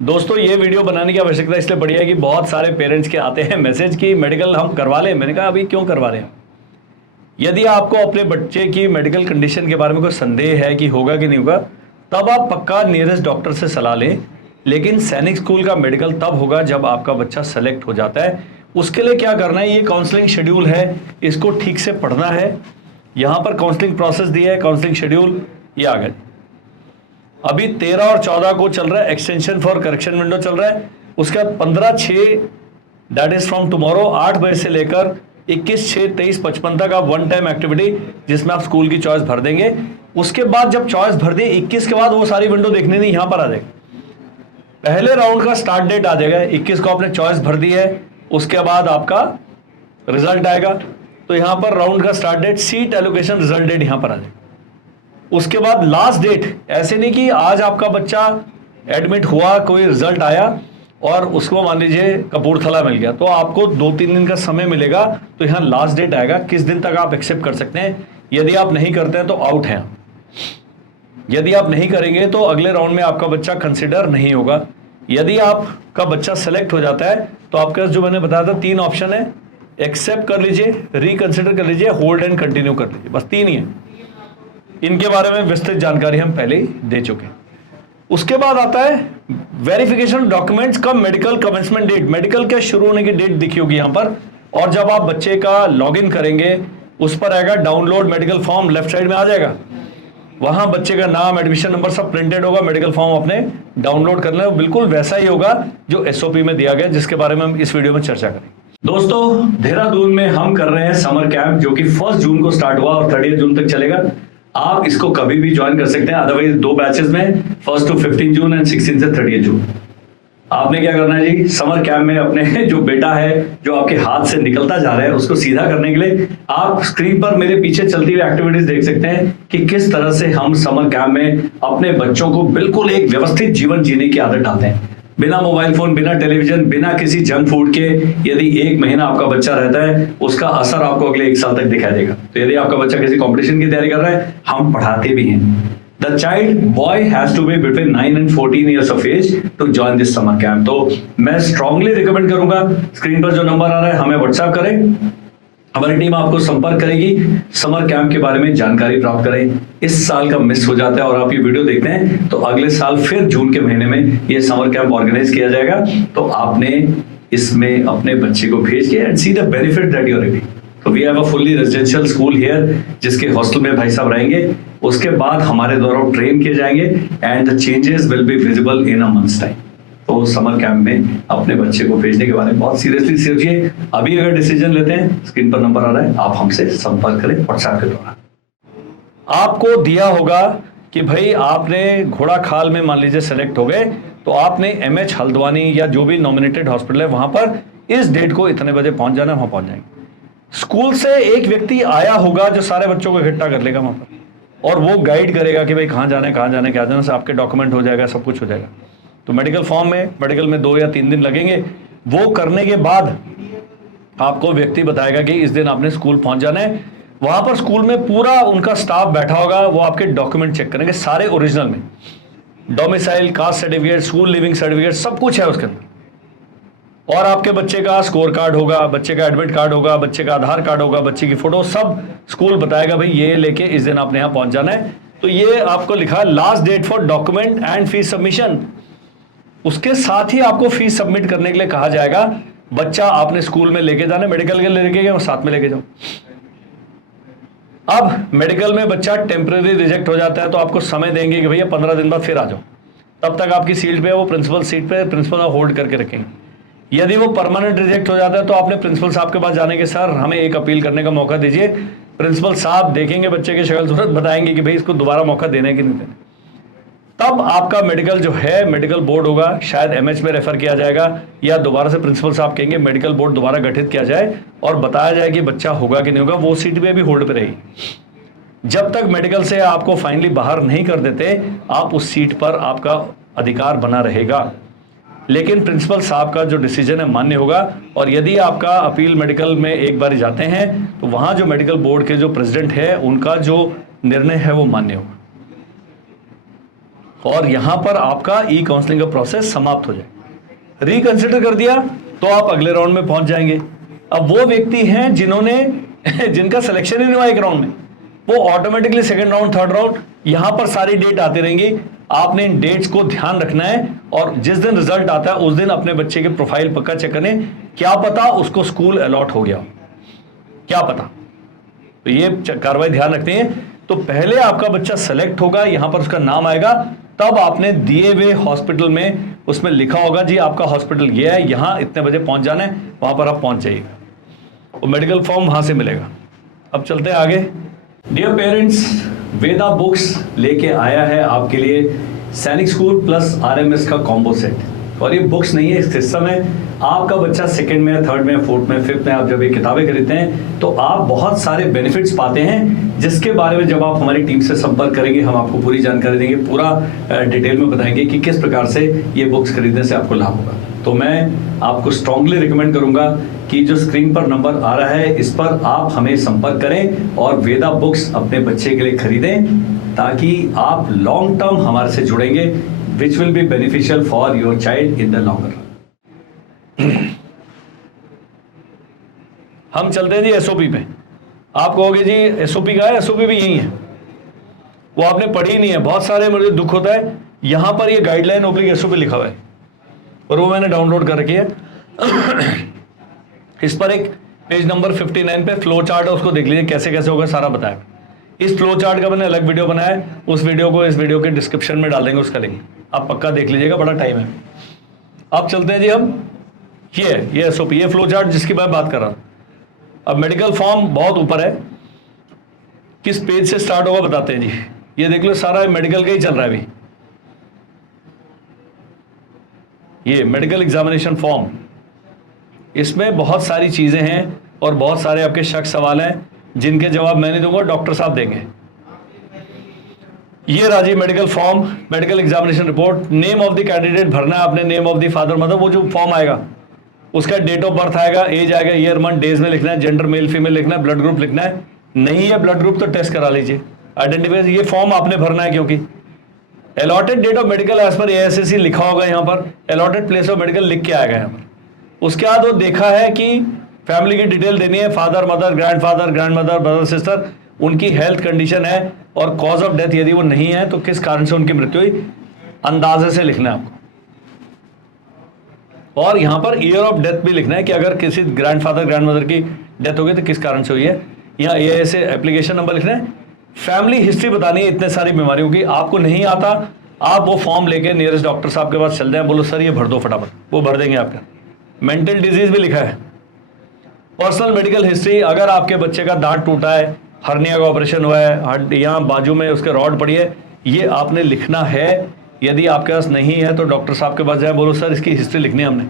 दोस्तों ये वीडियो बनाने की आवश्यकता इसलिए पड़ी है कि बहुत सारे पेरेंट्स के आते हैं मैसेज कि मेडिकल हम करवा लें। मैंने कहा अभी क्यों करवा रहे हैं। यदि आपको अपने बच्चे की मेडिकल कंडीशन के बारे में कोई संदेह है कि होगा कि नहीं होगा, तब आप पक्का नियरेस्ट डॉक्टर से सलाह लें। लेकिन सैनिक स्कूल का मेडिकल तब होगा जब आपका बच्चा सेलेक्ट हो जाता है। उसके लिए क्या करना है, ये काउंसलिंग शेड्यूल है, इसको ठीक से पढ़ना है। यहाँ पर काउंसलिंग प्रोसेस दिया है, काउंसलिंग शेड्यूल ये आ गया। अभी 13 और 14 को चल रहा है, एक्सटेंशन फॉर करेक्शन विंडो चल रहा है। उसके बाद 15/6 दैट इज फ्रॉम टुमारो 8 बजे से लेकर 21/6, 23, 55 तक आप वन टाइम एक्टिविटी जिसमें आप स्कूल की चॉइस भर देंगे। उसके बाद जब चॉइस भर दी 21 के बाद वो सारी विंडो देखने नहीं, यहां पर आ जाएगी। पहले राउंड का स्टार्ट डेट आ जाएगा, 21 को आपने चॉइस भर दी है, उसके बाद आपका रिजल्ट आएगा। तो यहां पर राउंड का start date, seat allocation, result date यहां पर आ जाएगा। उसके बाद लास्ट डेट, ऐसे नहीं कि आज आपका बच्चा एडमिट हुआ, कोई रिजल्ट आया और उसको मान लीजिए कपूरथला मिल गया, तो आपको 2-3 दिन का समय मिलेगा। तो यहाँ लास्ट डेट आएगा किस दिन तक आप एक्सेप्ट कर सकते हैं। यदि आप नहीं करते हैं तो आउट हैं। यदि आप नहीं करेंगे तो अगले राउंड में आपका बच्चा कंसिडर नहीं होगा। यदि आपका बच्चा सेलेक्ट हो जाता है तो आपके पास जो मैंने बताया था 3 ऑप्शन है, एक्सेप्ट कर लीजिए, रिकंसिडर कर लीजिए, होल्ड एंड कंटिन्यू कर लीजिए, बस 3 ही है। इनके बारे में विस्तृत जानकारी हम पहले ही दे चुके हैं। उसके बाद आता है वेरिफिकेशन डॉक्यूमेंट्स का मेडिकल कमेंसमेंट डेट। मेडिकल के शुरू होने की डेट दिखी होगी यहां पर, और जब आप बच्चे का लॉगिन करेंगे उस पर आएगा download medical form, left side में आ जाएगा। वहां बच्चे का नाम, एडमिशन नंबर सब प्रिंटेड होगा। मेडिकल फॉर्म अपने डाउनलोड करना है, बिल्कुल वैसा ही होगा जो एसओपी में दिया गया, जिसके बारे में हम इस वीडियो में चर्चा करेंगे। दोस्तों देहरादून में हम कर रहे हैं समर कैंप, जो कि 1 जून को स्टार्ट हुआ और 30 जून तक चलेगा। आप इसको कभी भी ज्वाइन कर सकते हैं, अदरवाइज 2 बैचेस में 1 to 15 जून एंड 16 से 30 जून। आपने क्या करना है जी, समर कैंप में अपने जो बेटा है जो आपके हाथ से निकलता जा रहा है उसको सीधा करने के लिए आप स्क्रीन पर मेरे पीछे चलती हुई एक्टिविटीज देख सकते हैं कि किस तरह से हम समर कैंप में अपने बच्चों को बिल्कुल एक व्यवस्थित जीवन जीने की आदत डालते हैं, बिना मोबाइल फोन, बिना टेलीविजन, बिना किसी जंक फूड के। यदि 1 महीना आपका बच्चा रहता है, उसका असर आपको अगले 1 साल तक दिखाई देगा। तो यदि आपका बच्चा किसी कंपटीशन की तैयारी कर रहा है, हम पढ़ाते भी हैं। The child boy has to be between 9 and 14 years of age to join this summer camp. तो मैं स्ट्रांगली रिकमेंड करूंगा, स्क्रीन पर जो नंबर आ रहा है हमें व्हाट्सएप करें, हमारी टीम आपको संपर्क करेगी, समर कैंप के बारे में जानकारी प्राप्त करें। इस साल का मिस हो जाता है और आप ये वीडियो देखते हैं तो अगले साल फिर जून के महीने में ये समर कैंप ऑर्गेनाइज किया जाएगा। तो आपने इसमें अपने बच्चे को भेज के and see the benefit that you are receiving. तो we have a fully residential school here, जिसके हॉस्टल में भाई साहब रहेंगे। उसके बाद हमारे द्वारा ट्रेन किए जाएंगे and the changes will be visible in a months time. तो समर कैंप में अपने बच्चे को भेजने के बारे में बहुत सीरियसली सोचिए। अभी अगर डिसीजन लेते हैं, स्क्रीन पर नंबर आ रहा है, आप हमसे संपर्क करें व्हाट्सएप के द्वारा। आपको दिया होगा कि भाई आपने घोड़ा खाल में मान लीजिए सेलेक्ट हो गए, तो आपने एमएच हल्द्वानी या जो भी नॉमिनेटेड हॉस्पिटल है वहां पर इस डेट को इतने बजे पहुंच जाना है, वहां पहुंच जाएंगे। स्कूल से एक व्यक्ति आया होगा जो सारे बच्चों को इकट्ठा कर लेगा वहां पर, और वो गाइड करेगा कि भाई कहाँ जाना है, कहाँ जाना है, क्या जाना है, आपके डॉक्यूमेंट हो जाएगा, सब कुछ हो जाएगा। तो मेडिकल फॉर्म में, मेडिकल में 2 या 3 दिन लगेंगे। वो करने के बाद आपको व्यक्ति बताएगा कि इस दिन आपने स्कूल पहुंच जाना है। वहां पर स्कूल में पूरा उनका स्टाफ बैठा होगा, वो आपके डॉक्यूमेंट चेक करेंगे सारे ओरिजिनल में, domicile, caste certificate, school leaving certificate, सब कुछ है उसके अंदर। और आपके बच्चे का स्कोर कार्ड होगा, बच्चे का एडमिट कार्ड होगा, बच्चे का आधार कार्ड होगा, बच्चे की फोटो, सब स्कूल बताएगा भाई ये लेके इस दिन आपने यहाँ पहुंच जाना है। तो ये आपको लिखा last date for document and fees submission. उसके साथ ही आपको फीस सबमिट करने के लिए कहा जाएगा। बच्चा आपने स्कूल में लेके जाना, मेडिकल के लेके गए और साथ में लेके जाओ। अब मेडिकल में बच्चा टेम्परेरी रिजेक्ट हो जाता है तो आपको समय देंगे कि भैया 15 दिन बाद फिर आ जाओ। तब तक आपकी सीट पे, वो प्रिंसिपल सीट पे, प्रिंसिपल होल्ड करके रखेंगे। यदि वो परमानेंट रिजेक्ट हो जाता है तो आपने प्रिंसिपल साहब के पास जाने के, सर हमें एक अपील करने का मौका दीजिए। प्रिंसिपल साहब देखेंगे बच्चे की शक्ल सूरत, बताएंगे कि भाई इसको दोबारा मौका देने की नहीं देने। तब आपका मेडिकल जो है, मेडिकल बोर्ड होगा, शायद एमएच में रेफर किया जाएगा या दोबारा से प्रिंसिपल साहब कहेंगे मेडिकल बोर्ड दोबारा गठित किया जाए और बताया जाए कि बच्चा होगा कि नहीं होगा। वो सीट पे भी होल्ड पे रहेगी। जब तक मेडिकल से आपको फाइनली बाहर नहीं कर देते, आप उस सीट पर आपका अधिकार बना रहेगा। लेकिन प्रिंसिपल साहब का जो डिसीजन है मान्य होगा। और यदि आपका अपील मेडिकल में एक बार जाते हैं तो वहां जो मेडिकल बोर्ड के जो प्रेसिडेंट है उनका जो निर्णय है वो मान्य होगा। और यहां पर आपका ई काउंसलिंग का प्रोसेस समाप्त हो जाए। रिकंसिडर कर दिया तो आप अगले राउंड में पहुंच जाएंगे। अब वो व्यक्ति हैं जिन्होंने जिनका सिलेक्शन ही नहीं हुआ एक राउंड में, वो automatically second round, third round, यहां पर सारी डेट आती रहेंगी। आपने इन डेट्स को ध्यान रखना है और जिस दिन रिजल्ट आता है उस दिन अपने बच्चे के प्रोफाइल पक्का चेक करें। क्या पता उसको स्कूल अलॉट हो गया, क्या पता। तो ये कार्रवाई ध्यान रखते हैं। तो पहले आपका बच्चा सेलेक्ट होगा, यहां पर उसका नाम आएगा, तब आपने दिए हुए हॉस्पिटल में उसमें लिखा होगा जी आपका हॉस्पिटल ये है, यहां इतने बजे पहुंच जाना है, वहां पर आप पहुंच जाइएगा। वो मेडिकल फॉर्म वहां से मिलेगा। अब चलते हैं आगे। डियर पेरेंट्स, वेदा बुक्स लेके आया है आपके लिए सैनिक स्कूल प्लस आरएमएस का कॉम्बो सेट। और ये बुक्स नहीं है, इस सिस्टम है। आपका बच्चा सेकंड में, थर्ड में, फोर्थ में, फिफ्थ में आप जब ये किताबें खरीदते हैं तो आप बहुत सारे बेनिफिट्स पाते हैं, जिसके बारे में जब आप हमारी टीम से संपर्क करेंगे हम आपको पूरी जानकारी देंगे, पूरा डिटेल में बताएंगे कि किस प्रकार से ये बुक्स खरीदने से आपको लाभ होगा। तो मैं आपको स्ट्रांगली रिकमेंड करूंगा कि जो स्क्रीन पर नंबर आ रहा है इस पर आप हमें संपर्क करें और वेदा बुक्स अपने बच्चे के लिए खरीदें, ताकि आप लॉन्ग टर्म हमारे से जुड़ेंगे, which will be beneficial for your child in the long run. हम चलते हैं जी एसओपी पे। आप कहोगे जी एसओपी का है, एसओपी भी यही है, वो आपने पढ़ी नहीं है। बहुत सारे मुझे दुख होता है, यहां पर ये गाइडलाइन ओब्लिक एसओपी लिखा हुआ है और वो मैंने डाउनलोड कर रखी है। इस पर एक पेज नंबर 59 पे फ्लो चार्ट है, उसको देख लीजिए कैसे कैसे होगा, सारा बताया। इस फ्लो चार्ट का मैंने अलग वीडियो बनाया है, उस वीडियो को इस वीडियो के डिस्क्रिप्शन में डाल देंगे, उसका लिंक आप पक्का देख लीजिएगा, बड़ा टाइम है। अब चलते हैं जी, हम ये एसओपी, ये फ्लो चार्ट जिसकी मैं बात कर रहा हूं। अब मेडिकल फॉर्म बहुत ऊपर है, किस पेज से स्टार्ट होगा बताते हैं जी। ये देख लो, सारा मेडिकल का ही चल रहा है अभी। ये मेडिकल एग्जामिनेशन फॉर्म, इसमें बहुत सारी चीजें हैं और बहुत सारे आपके शक सवाल हैं जिनके जवाब मैं नहीं दूंगा, डॉक्टर साहब देंगे। ये राजी medical form, medical examination report, name of the candidate भरना है आपने, name of the father mother, वो जो फॉर्म आएगा उसका डेट ऑफ बर्थ आएगा, एज आएगा, ईयर मंथ डेज में लिखना है, जेंडर मेल फीमेल लिखना है, ब्लड ग्रुप लिखना है। नहीं है ब्लड ग्रुप तो टेस्ट करा लीजिए, आइडेंटिफाई। ये फॉर्म आपने भरना है, क्योंकि अलॉटेड डेट ऑफ मेडिकल एज पर एएसएससी लिखा होगा, यहाँ पर अलॉटेड प्लेस ऑफ मेडिकल लिख के आएगा यहाँ पर। उसके बाद वो देखा है कि फैमिली की डिटेल देनी है, father mother, grandfather, grandmother, brother sister, उनकी हेल्थ कंडीशन है और कॉज ऑफ डेथ यदि वो नहीं है तो किस कारण से उनकी मृत्यु हुई, अंदाजे से लिखना है आपको। और यहां पर ईयर ऑफ डेथ भी लिखना है कि अगर किसी ग्रैंडफादर ग्रैंडमदर की डेथ हो गई तो किस कारण से हुई है। यहाँ ऐसे एप्लीकेशन नंबर लिखना है, फैमिली हिस्ट्री बतानी है इतने सारी बीमारियों की। आपको नहीं आता, आप वो फॉर्म लेके नियरेस्ट डॉक्टर साहब के पास चल जाए, बोलो सर ये भर दो फटाफट, वो भर देंगे आपका। मेंटल डिजीज भी लिखा है, पर्सनल मेडिकल हिस्ट्री, अगर आपके बच्चे का दांत टूटा है, हर्निया का ऑपरेशन हुआ है, यहाँ बाजू में उसके रॉड पड़ी है, ये आपने लिखना है। यदि आपके पास नहीं है तो डॉक्टर साहब के पास जाए, बोलो सर इसकी हिस्ट्री लिखनी है, हमने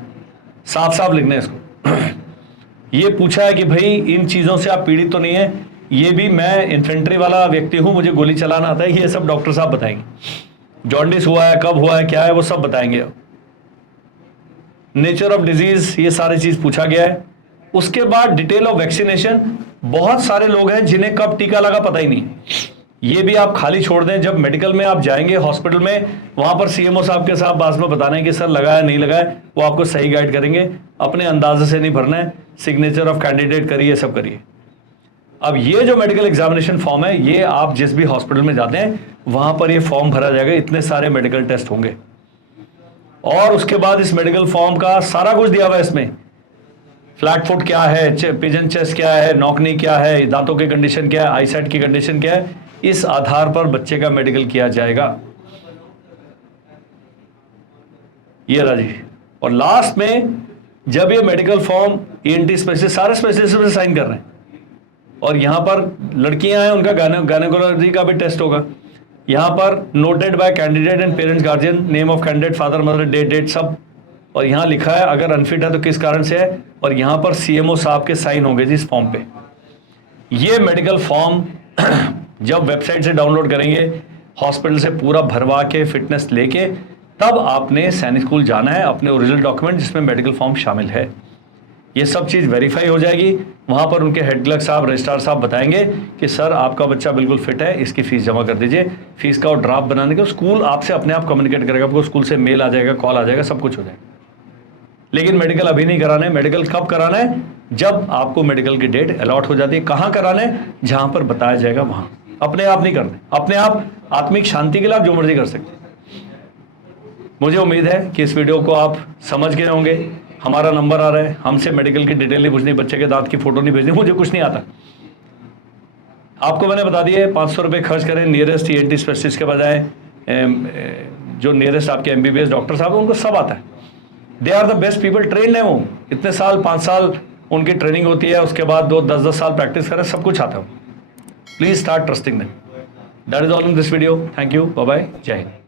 साफ साफ लिखना है इसको। ये पूछा है कि भाई इन चीज़ों से आप पीड़ित तो नहीं है, ये भी मैं इन्फेंट्री वाला व्यक्ति हूँ, मुझे गोली चलाना आता है, ये सब डॉक्टर साहब बताएंगे। जॉन्डिस हुआ है, कब हुआ है, क्या है, वो सब बताएंगे। नेचर ऑफ डिजीज, ये सारी चीज़ पूछा गया है। उसके बाद डिटेल ऑफ वैक्सीनेशन, बहुत सारे लोग हैं जिन्हें कब टीका लगा पता ही नहीं, ये भी आप खाली छोड़ दें। जब मेडिकल में आप जाएंगे हॉस्पिटल में, वहां पर सीएमओ साहब के साथ बाद में बताना है कि सर लगाया नहीं लगाया, वो आपको सही गाइड करेंगे। अपने अंदाजे से नहीं भरना है, सिग्नेचर ऑफ कैंडिडेट करिए, सब करिए। अब ये जो मेडिकल एग्जामिनेशन फॉर्म है, ये आप जिस भी हॉस्पिटल में जाते हैं वहां पर ये फॉर्म भरा जाएगा, इतने सारे मेडिकल टेस्ट होंगे। और उसके बाद इस मेडिकल फॉर्म का सारा कुछ दिया हुआ है इसमें, फ्लैट फुट क्या है, पिजन चेस्ट क्या है, नॉकनी क्या है, दांतों की कंडीशन क्या है, आईसाइट की कंडीशन क्या है, इस आधार पर बच्चे का मेडिकल किया जाएगा। ये रहा जी। और लास्ट में जब ये मेडिकल फॉर्म ईएनटी स्पेशलिस्ट, सारे स्पेशलिस्ट में साइन कर रहे हैं, और यहां पर लड़कियां हैं उनका गायनेकोलॉजी का भी टेस्ट होगा। यहां पर noted by candidate and parents guardian, name of candidate, father mother, date सब, और यहाँ लिखा है अगर अनफिट है तो किस कारण से है, और यहाँ पर सीएमओ साहब के साइन होंगे जी इस फॉर्म पे। ये मेडिकल फॉर्म जब वेबसाइट से डाउनलोड करेंगे, हॉस्पिटल से पूरा भरवा के फिटनेस लेके, तब आपने सैनिक स्कूल जाना है, अपने ओरिजिनल डॉक्यूमेंट जिसमें मेडिकल फॉर्म शामिल है। ये सब चीज़ वेरीफाई हो जाएगी। वहाँ पर उनके हेड क्लर्क साहब, रजिस्ट्रार साहब बताएंगे कि सर आपका बच्चा बिल्कुल फिट है, इसकी फ़ीस जमा कर दीजिए। फीस का और ड्राफ्ट बनाने के स्कूल आपसे अपने आप कम्युनिकेट करेगा, आपको स्कूल से मेल आ जाएगा, कॉल आ जाएगा, सब कुछ हो जाएगा। लेकिन मेडिकल अभी नहीं कराना है। मेडिकल कब कराना है? जब आपको मेडिकल की डेट अलॉट हो जाती है। कहाँ कराना है? जहाँ पर बताया जाएगा वहाँ। अपने आप नहीं करने, अपने आप आत्मिक शांति के लिए आप जो मर्जी कर सकते हैं। मुझे उम्मीद है कि इस वीडियो को आप समझ गए होंगे। हमारा नंबर आ रहा है, हमसे मेडिकल की डिटेल नहीं पूछनी, बच्चे के दांत की फोटो नहीं भेजनी, मुझे कुछ नहीं आता। आपको मैंने बता दिया है, 500 रुपये खर्च करें नियरेस्ट ENT स्पेशलिस्ट के बजाय जो नियरेस्ट आपके MBBS डॉक्टर साहब हैं, उनको सब आता है। They are the best people, trained है वो। इतने साल, 5 साल उनकी ट्रेनिंग होती है, उसके बाद 10-10 साल प्रैक्टिस करें, सब कुछ आता है। Please start trusting them. That is all in this video. Thank you, bye bye, जय हिंद।